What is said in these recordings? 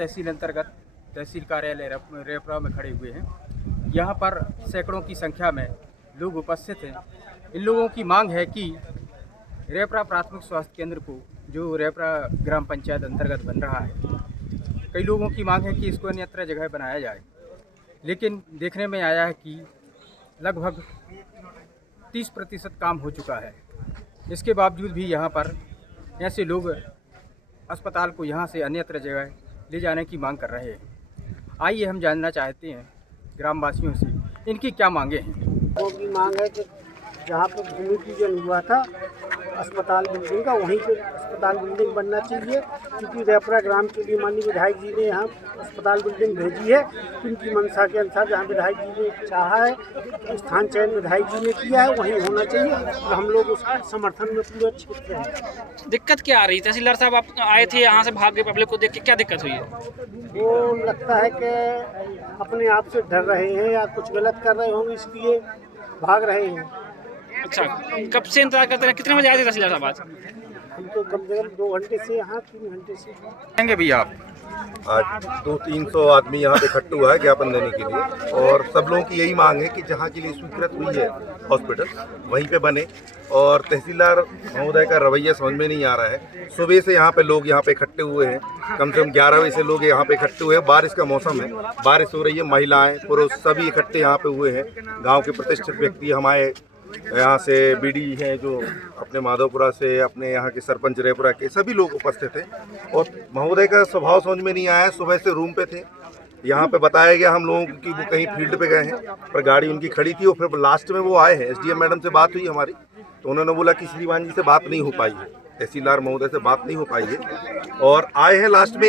तहसील अंतर्गत तहसील कार्यालय रेपरा में खड़े हुए हैं। यहाँ पर सैकड़ों की संख्या में लोग उपस्थित हैं। इन लोगों की मांग है कि रेपरा प्राथमिक स्वास्थ्य केंद्र को, जो रेपरा ग्राम पंचायत अंतर्गत बन रहा है, कई लोगों की मांग है कि इसको अन्यत्र जगह बनाया जाए, लेकिन देखने में आया है कि लगभग 30% काम हो चुका है। इसके बावजूद भी यहाँ पर ऐसे लोग अस्पताल को यहाँ से अन्यत्र जगह ले जाने की मांग कर रहे हैं। आइए हम जानना चाहते हैं ग्रामवासियों से इनकी क्या मांगे हैं। वो की मांग है कि जहाँ पर भूमि पूजन हुआ था अस्पताल बिल्डिंग का, वहीं पे अस्पताल बिल्डिंग बनना चाहिए, क्योंकि रेपरा ग्राम के लिए माननीय विधायक जी ने यहाँ अस्पताल बिल्डिंग भेजी है। उनकी मंशा के अनुसार जहाँ विधायक जी ने चाहा है, स्थान चयन विधायक जी ने किया है, वहीं होना चाहिए। और हम लोग उसके समर्थन में पूरे क्षेत्र हैं। दिक्कत क्या आ रही? तहसीलदार साहब आप आए थे यहाँ से, भाग के पब्लिक को देख के क्या दिक्कत हुई है? वो लगता है कि अपने आप से डर रहे हैं या कुछ गलत कर रहे होंगे, इसलिए भाग रहे हैं। अच्छा, कब से इंतजार करते हैं? कितने बजे आए थे तहसीलदार साहब आज? हम तो कम से कम 2 घंटे से यहाँ, 3 घंटे से कहेंगे भैया आप? आज 200-300 आदमी यहाँ पे इकट्ठा हुआ है ज्ञापन देने के लिए, और सब लोगों की यही मांग है कि जहाँ के लिए स्वीकृत हुई है हॉस्पिटल वहीं पे बने। और तहसीलदार महोदय का रवैया समझ में नहीं आ रहा है। सुबह से यहाँ पे लोग यहाँ पे इकट्ठे हुए हैं, कम से कम 11 बजे से लोग यहाँ पे इकट्ठे हुए हैं। बारिश का मौसम है, बारिश हो रही है, महिलाएं पुरुष सभी इकट्ठे यहाँ पे हुए हैं। गाँव के प्रतिष्ठित व्यक्ति हमारे यहाँ से बीडी हैं, जो अपने माधोपुरा से, अपने यहाँ के सरपंच रेपरा के, सभी लोग उपस्थित हैं। और महोदय का स्वभाव समझ में नहीं आया। सुबह से रूम पे थे, यहाँ पे बताया गया हम लोगों को कि वो कहीं फील्ड पे गए हैं, पर गाड़ी उनकी खड़ी थी। और फिर लास्ट में वो आए हैं। एसडीएम मैडम से बात हुई हमारी, तो उन्होंने बोला कि श्रीमान जी से बात नहीं हो पाई है, तहसीलदार महोदय से बात नहीं हो पाई है। और आए हैं लास्ट में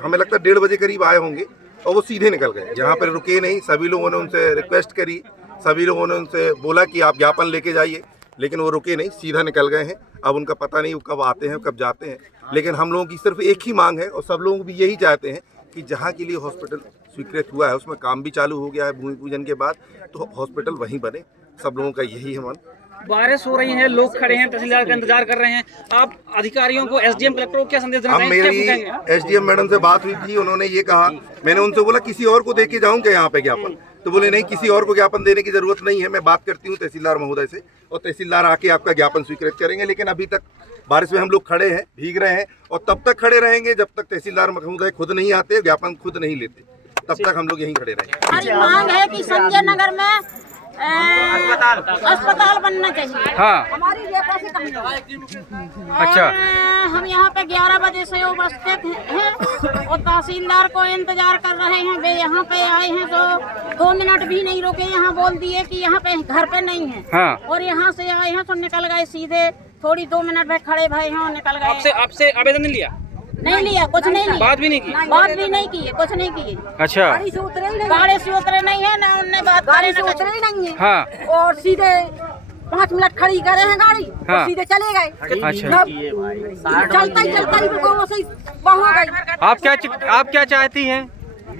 हमें लगता है 1:30 बजे करीब आए होंगे, और वो सीधे निकल गए। यहाँ पर रुके नहीं। सभी लोगों ने उनसे रिक्वेस्ट करी, सभी लोगों ने उनसे बोला कि आप ज्ञापन लेके जाइए, लेकिन वो रुके नहीं, सीधा निकल गए हैं। अब उनका पता नहीं वो कब आते हैं कब जाते हैं। लेकिन हम लोगों की सिर्फ एक ही मांग है, और सब लोग भी यही चाहते हैं कि जहाँ के लिए हॉस्पिटल स्वीकृत हुआ है, उसमें काम भी चालू हो गया है भूमि पूजन के बाद, तो हॉस्पिटल वहीं बने। सब लोगों का यही है मन। बारिश हो रही है, लोग खड़े हैं, तहसीलदार का इंतजार कर रहे हैं। आप अधिकारियों को, एसडीएम कलेक्टर को क्या संदेश देना चाहेंगे? मेरी एसडीएम मैडम से बात हुई थी, उन्होंने ये कहा, मैंने उनसे बोला किसी और को देके जाऊं क्या यहाँ पे ज्ञापन, तो बोले नहीं, किसी और को ज्ञापन देने की जरूरत नहीं है, मैं बात करती हूँ तहसीलदार महोदय से, और तहसीलदार आके आपका ज्ञापन स्वीकृत करेंगे। लेकिन अभी तक बारिश में हम लोग खड़े हैं, भीग रहे हैं, और तब तक खड़े रहेंगे जब तक तहसीलदार महोदय खुद नहीं आते, ज्ञापन खुद नहीं लेते, तब तक हम लोग यहीं खड़े रहेंगे। हमारी मांग है कि संजय नगर में अस्पताल बनना चाहिए। हाँ। हमारी रेपा से कम। अच्छा। हम यहाँ पे 11 बजे से उपस्थित हैं और तहसीलदार को इंतजार कर रहे हैं। वे यहाँ पे आए हैं तो 2 मिनट भी नहीं रुके, यहाँ बोल दिए कि यहाँ पे घर पे नहीं है। हाँ। और यहाँ से आए हैं तो निकल गए सीधे, थोड़ी 2 मिनट में खड़े भए हैं और निकल गए। आपसे आवेदन नहीं लिया? नहीं लिया, कुछ नहीं लिया, बात भी नहीं की? बात भी नहीं की है, कुछ नहीं की। अच्छा। गाड़ी से उतरे नहीं है ना, उनने बात गाड़ी से उतरे नहीं है। हाँ। और सीधे 5 मिनट खड़ी करे हैं गाड़ी, हाँ। और सीधे चले गए। अच्छा। चलता ही वो से हो गई। आप क्या चाहती हैं?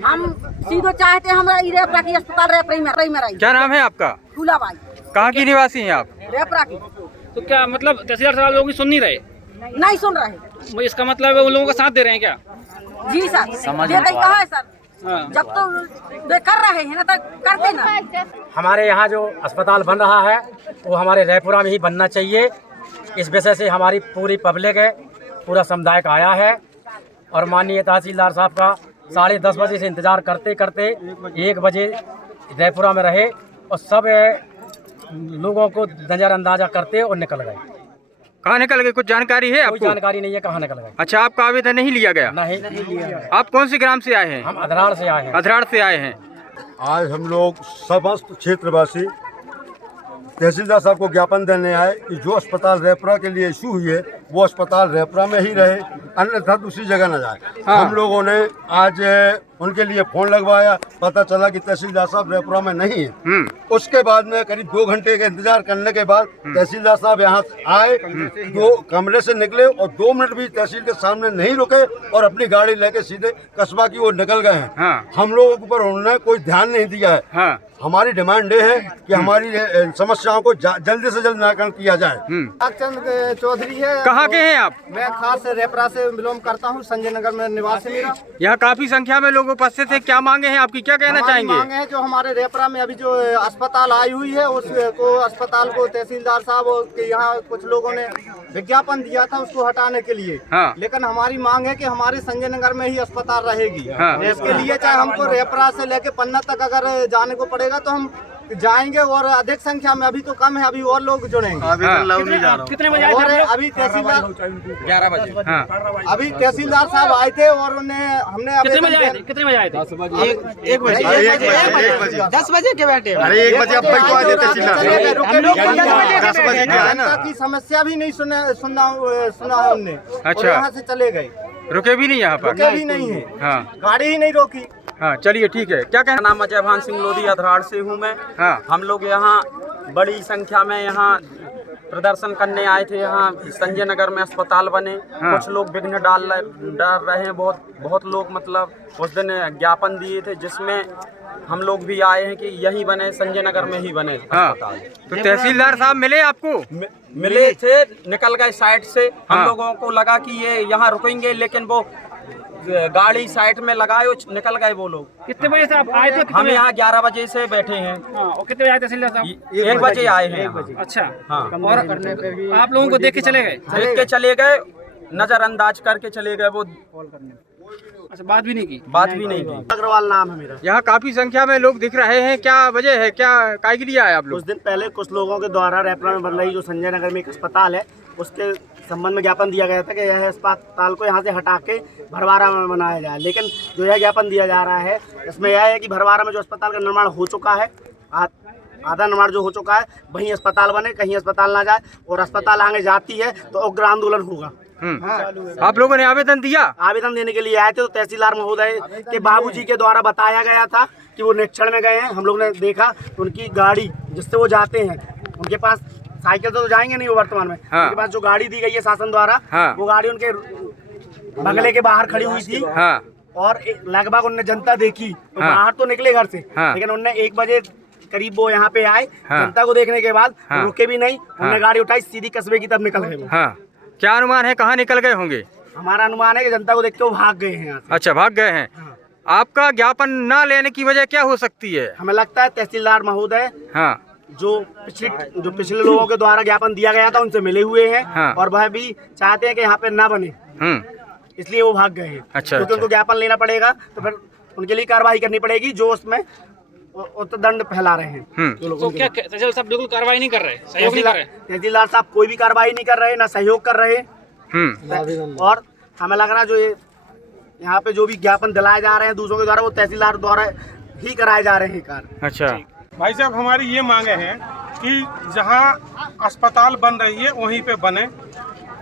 हम सीधे चाहते हैं हमारा रेपरा की अस्पताल रेपरा में। क्या नाम है आपका? फूलाबाई। कहाँ की निवासी हैं आप? रेपरा की। तो क्या मतलब तहसीलदार साहब लोगों की सुन नहीं रहे? नहीं सुन रहे। इसका मतलब है उन लोगों का साथ दे रहे हैं क्या? जी सर, ये कहा है सर। हाँ। जब तो वे कर रहे हैं ना तो करते ना। हमारे यहाँ जो अस्पताल बन रहा है वो हमारे रेपुरा में ही बनना चाहिए। इस विषय से हमारी पूरी पब्लिक है, पूरा समुदाय का आया है, और माननीय तहसीलदार साहब का 10:30 बजे से इंतजार करते करते 1 बजे रेपुरा में रहे, और सब लोगों को नज़रअंदाजा करते और निकल गए। कहाँ निकल गए? कुछ जानकारी है आपको? कोई जानकारी नहीं है कहाँ निकल गए। अच्छा, आपका आवेदन नहीं लिया गया? नहीं लिया गया। आप कौन से ग्राम से आए हैं? हम अधराड़ से आए हैं। अधराड़ से आए हैं। आज हम लोग समस्त क्षेत्रवासी तहसीलदार साहब को ज्ञापन देने आए कि जो अस्पताल रेपरा के लिए इशू हुई है वो अस्पताल रेपरा में ही रहे, अन्यथा दूसरी जगह न जाए। हाँ। हम लोगों ने आज उनके लिए फ़ोन लगवाया, पता चला कि तहसीलदार साहब रेपुरा में नहीं है। उसके बाद में करीब 2 घंटे का इंतजार करने के बाद तहसीलदार साहब यहाँ आए, 2 कमरे से निकले और 2 मिनट भी तहसील के सामने नहीं रुके और अपनी गाड़ी लेके सीधे कस्बा की ओर निकल गए हैं। हम लोगों के ऊपर उन्होंने कोई ध्यान नहीं दिया है। हमारी डिमांड ये है कि हमारी समस्याओं को जल्दी से जल्द निराकरण किया जाए। चंद चौधरी है। कहाँ के हैं आप? मैं खास रेपरा से बिलोंग करता हूँ, संजय नगर में निवास है मेरा। यहाँ काफी संख्या में लोग उपस्थित हैं, क्या मांगे हैं आपकी, क्या कहना चाहेंगे? मांगे हैं जो हमारे रेपरा में अभी जो अस्पताल आई हुई है उसको अस्पताल को तहसीलदार साहब के यहाँ कुछ लोगों ने विज्ञापन दिया था उसको हटाने के लिए। लेकिन हमारी मांग है कि हमारे संजय नगर में ही अस्पताल रहेगी। इसके लिए चाहे हमको रेपरा से लेके पन्ना तक अगर जाने को पड़ेगा तो हम जाएंगे और अधिक संख्या में, अभी तो कम है, अभी और लोग जुड़ेंगे। कितने बजे आए और थे? अभी तहसीलदार 11 बजे। अभी तहसीलदार साहब आए थे और हमने कितने बजे आए थे? कितने बजे आए थे? 1 बजे 10 बजे के बैठे। अरे 1 बजे अब तक तो आए थे तहसीलदार। 10 बजे क्या है ना की समस्या भी नहीं सुना हमने। अच्छा। यहाँ से चले गए, रुके भी नहीं यहाँ पर? रुके भी नहीं है। गाड़ी ही नहीं रोकी। हाँ चलिए ठीक है, क्या कहना? नाम अजय भान सिंह लोधी अधराड़ से हूँ मैं। हम लोग यहाँ बड़ी संख्या में यहाँ प्रदर्शन करने आए थे। यहाँ संजय नगर में अस्पताल बने, कुछ लोग विघ्न डाल रहे हैं। बहुत लोग मतलब उस दिन ज्ञापन दिए थे जिसमें हम लोग भी आए हैं कि यही बने, संजय नगर में ही बने अस्पताल। तो तहसीलदार साहब मिले आपको? मिले थे, निकल गए साइड से। हम लोगों को लगा कि ये यहाँ रुकेंगे, लेकिन वो गाड़ी साइड में लगाए निकल गए वो लोग। कितने बजे से आप आए थे? हम यहाँ 11 बजे से बैठे हैं। और कितने बजे आए तहसीलदार साहब? 1 बजे आए हैं। अच्छा। हाँ। और आप लोगों को देख के चले गए? देख के चले गए, नजरअंदाज करके चले गए वो। अच्छा, बात भी नहीं की? बात भी नहीं की। अग्रवाल नाम है मेरा। यहाँ काफी संख्या में लोग दिख रहे हैं, क्या वजह है, क्या काय के लिए आए आप लोग? कुछ दिन पहले कुछ लोगों के द्वारा रेपरा में बन रही जो संजय नगर में एक अस्पताल है उसके संबंध में ज्ञापन दिया गया था कि यह अस्पताल को यहाँ से हटा के भरवारा में बनाया जाए। लेकिन जो यह ज्ञापन दिया जा रहा है इसमें यह है कि भरवारा में जो अस्पताल का निर्माण हो चुका है, आधा निर्माण जो हो चुका है वहीं अस्पताल बने, कहीं अस्पताल ना जाए। और अस्पताल आगे जाती है तो उग्र आंदोलन होगा। आप लोगों ने आवेदन दिया? आवेदन देने के लिए आए थे तो तहसीलदार महोदय के बाबूजी के द्वारा बताया गया था कि वो निरीक्षण में गए हैं। हम लोग ने देखा तो उनकी गाड़ी जिससे वो जाते हैं, उनके पास साइकिल तो जाएंगे नहीं वो वर्तमान में। उनके पास जो गाड़ी दी गई है शासन द्वारा, वो गाड़ी उनके बंगले के बाहर खड़ी हुई थी। और लगभग उनने जनता देखी तो बाहर तो निकले घर से, लेकिन उनने 1 बजे करीब वो यहाँ पे आए। जनता को देखने के बाद रुके भी नहीं, उन्होंने गाड़ी उठाई सीधी कस्बे की तरफ निकल गए। क्या अनुमान है, कहाँ निकल गए होंगे? हमारा अनुमान है कि जनता को देख के वो भाग गए हैं यहाँ से। अच्छा, भाग गए हैं। आपका ज्ञापन न लेने की वजह क्या हो सकती है? हमें लगता है तहसीलदार महोदय जो पिछले लोगों के द्वारा ज्ञापन दिया गया था उनसे मिले हुए हैं और वह भी चाहते हैं कि यहाँ पे ना बने, इसलिए वो भाग गए हैं। अच्छा, क्योंकि उनको ज्ञापन लेना पड़ेगा तो फिर उनके लिए कार्रवाई करनी पड़ेगी जो उसमें दंड फैला रहे हैं। तो क्या तहसीलदार साहब बिल्कुल कार्रवाई नहीं कर रहे, सहयोग नहीं कर रहे? तहसीलदार साहब कोई भी कार्रवाई नहीं कर रहे, ना सहयोग कर रहे। और हमें लग रहा है जो ये यहाँ पे जो भी ज्ञापन दिलाए जा रहे हैं दूसरों के द्वारा वो तहसीलदार द्वारा ही कराए जा रहे हैं कार्य। अच्छा भाई साहब, हमारी ये मांगे हैं कि जहाँ अस्पताल बन रही है वहीं पे बने,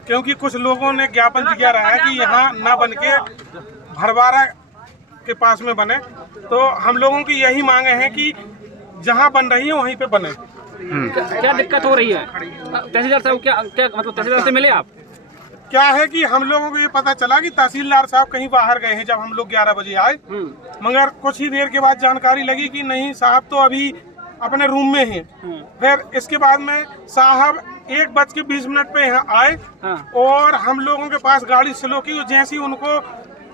क्योंकि कुछ लोगों ने ज्ञापन दिया रहा है कि यहाँ ना बन के भरवारा के पास में बने। तो हम लोगों की यही मांगे हैं कि जहाँ बन रही है वहीं पे बने। क्या दिक्कत हो रही है तहसीलदार साहब? क्या मतलब तहसीलदार से मिले आप? क्या है कि हम लोगों को ये पता चला कि तहसीलदार साहब कहीं बाहर गए हैं जब हम लोग 11 बजे आए, मगर कुछ ही देर के बाद जानकारी लगी कि नहीं साहब तो अभी अपने रूम में हैं। फिर इसके बाद में साहब 1:20 पे यहाँ आए और हम लोगों के पास गाड़ी स्लो की, जैसी उनको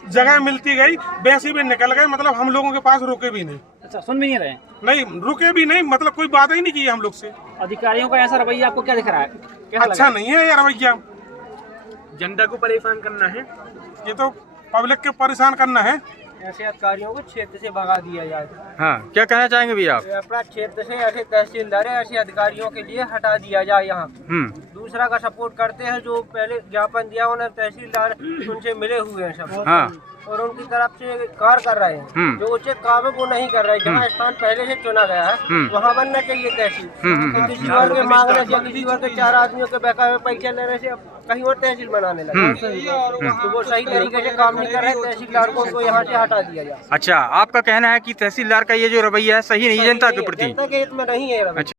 जगह मिलती गई वैसे भी निकल गए। मतलब हम लोगों के पास रुके भी नहीं। अच्छा, सुन भी नहीं रहे? नहीं, रुके भी नहीं, मतलब कोई बात ही नहीं की हम लोग से। अधिकारियों का ऐसा रवैया आपको क्या दिख रहा है? अच्छा नहीं है यार रवैया, जनता को परेशान करना है, ये तो पब्लिक के परेशान करना है। ऐसे अधिकारियों को क्षेत्र से भगा दिया जाए। क्या कहना चाहेंगे भैया आप? अपना क्षेत्र से ऐसे तहसीलदार ऐसे अधिकारियों के लिए हटा दिया जाए यहाँ। दूसरा का सपोर्ट करते हैं। जो पहले ज्ञापन दिया उन्हें तहसीलदार उनसे मिले हुए हैं सब, हाँ और उनकी तरफ से कार्य कर रहे हैं। जो उचित काम है वो नहीं कर रहे। जहाँ स्थान पहले से चुना गया है वहाँ बनना चाहिए तहसील। तो किसी वर्ग के मांगने से, किसी वर्ग के 4 आदमियों के बहका में पैसे लेने से कहीं और तहसील बनाने लगे, तो वो सही तरीके से काम नहीं कर रहे। तहसीलदार को उनको यहाँ से हटा दिया जाए। अच्छा, आपका कहना है कि तहसीलदार का ये जो रवैया है सही नहीं जनता के प्रति? जनता के हित में नहीं है।